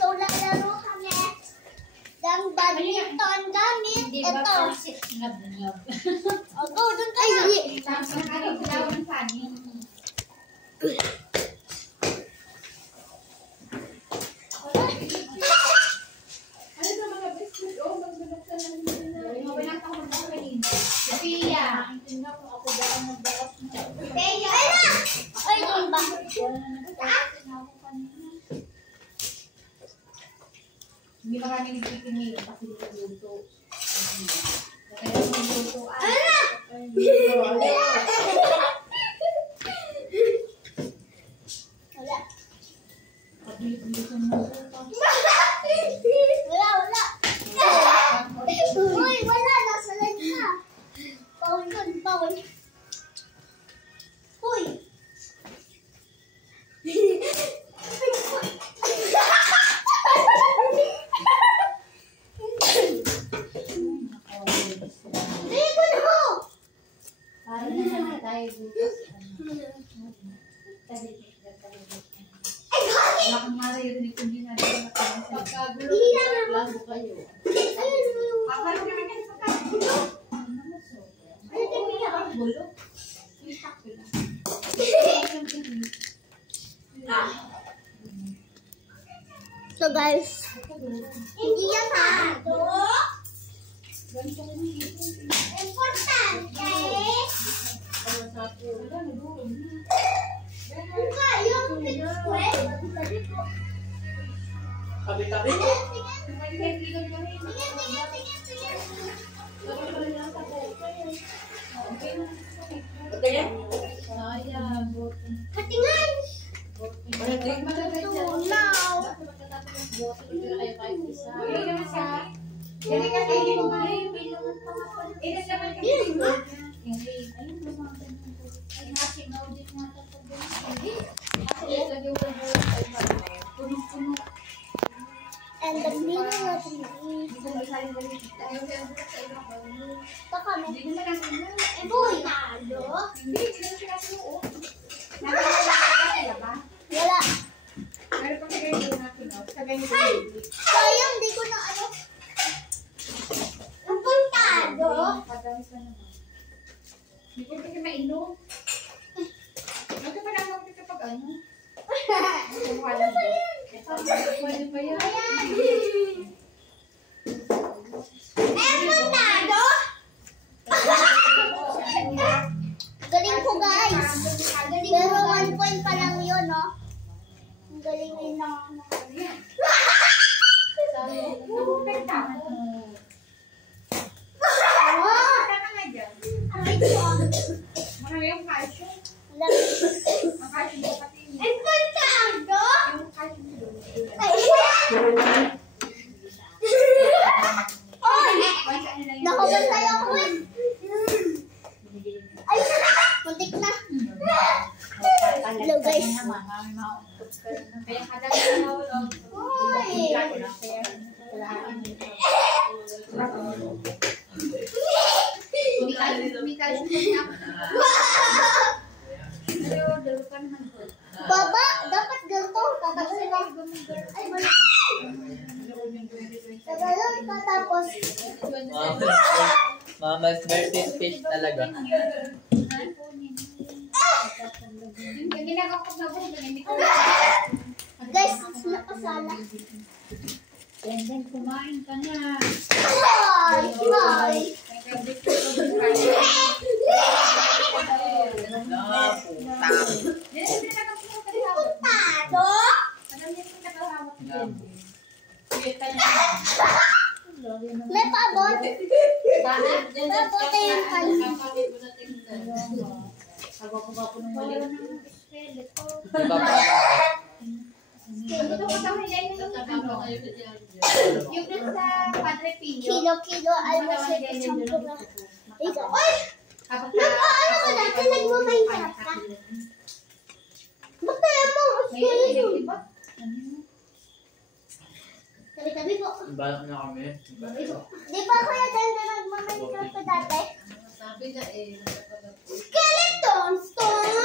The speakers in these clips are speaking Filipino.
So, lalaro kami ng badminton gamit ito. O, go, dun ka na. Ay, dun ba? Hindi marami nagtitingin kasi luto. Kaya luto Wala. Uy, wala. Nasa line na. Bawal yun, bawal. Uy. So guys, hindi yan hado. Importante. Buka yung picture. Tabi-tabi. Tingin. Tingin. Katingan. Tunaw. And the middle of the baka may boy. Wala. Ay! Sayang, di ko na ano. Ang puntado. Hindi ko kasi mainom. Ano pa naman kita pag ano? Ano ba yan? Pwede ba yan? Puntado? Galing ko guys. Pero 1 point pa lang yun, no? Ang galing yun na. Marami yung calcium. Ang calcium ko pati. Puntado? Yung calcium ko. Nakabantay ako eh. Ay, muntik na. Hello guys. Kaya kadang Uy. Baba, dapat ganito. Tatagalin lang. Ay, wala. Tagalin ka tapos. Mama's birthday speech talaga. Guys, napasala. Then, kumain ka na. Hi! Hi! Puntado? May pabot? Pabot yung kanin. Di ba pa? Yung dun sa Padre Pio. Kilo-kilo, almost like isang na. Ikaw, ay! Nag-ano ko dati, nagmamainkat ka. Ba't kaya mo? Tabi-tabi po. Balak na kami. Di ba kaya dahil na nagmamainkat ka dati? Skeleton stone!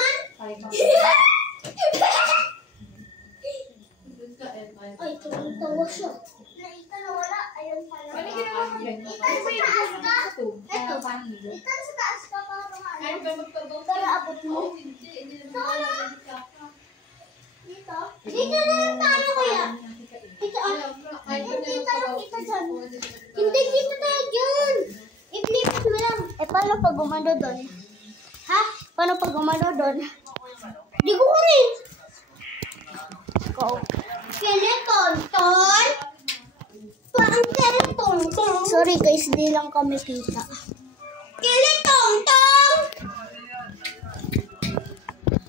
Ay, tumatawa siya. Nakita na wala. Ayun pala. Ano ginawa mo yan? Itan sa taas ka. Ito. Paano nito? Itan sa taas ka para Ayaw ano. ba magpagaw? Para abot mo. Hindi Dito. Dito na lang tayo kuya. Ito ah. Hindi tayo kita dyan. Hindi dito tayo dyan. I-flip mo lang. Eh, paano pag gumano doon? Ha? Paano pag gumano doon? Di ko rin. Go. Skeleton, ton. Ang skeleton, ton. Sorry guys, di lang kami kita. Skeleton, ton.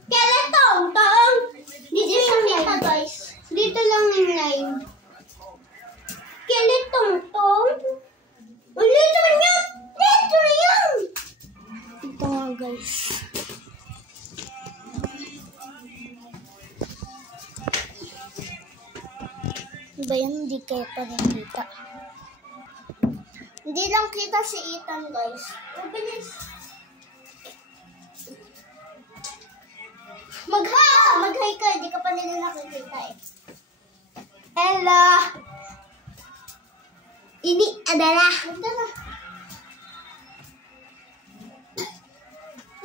Skeleton, ton. Dito siya kita guys. Dito lang yung line. Skeleton, ton. Dito yan. Dito yan. Ito nga guys. Ba yan? Hindi kayo pa rin kita. Hindi lang kita si Ethan guys. Mabilis. Mag-hi ka. Hindi ka pa nila nakikita eh. Hello. Ini adalah. Ito na.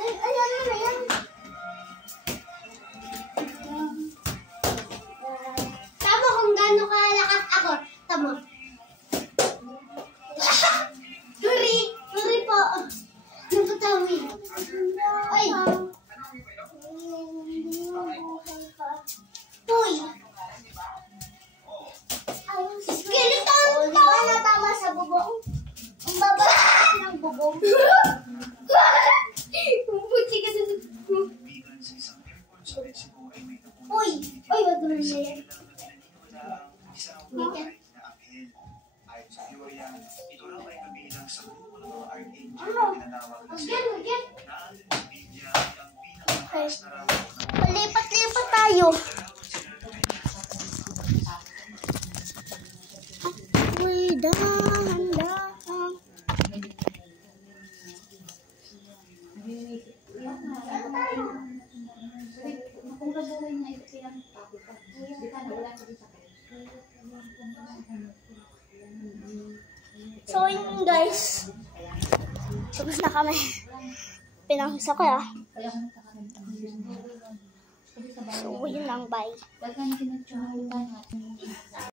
Ay, ayan na yan. Tama kung gaano kalakas ako. Tama. Sorry po. Napatawi. Ay. Uy. Skeleton to. Di ba natama sa bubong? Ang baba ng bubong. Puti ka sa... Uy! Uy, wag mo na yan. Again. Okay. Palipat-lipat tayo. Uy, dahan-dahan. So yun guys, tapos na kami. Pinangisa ko ya. So yun lang, bye.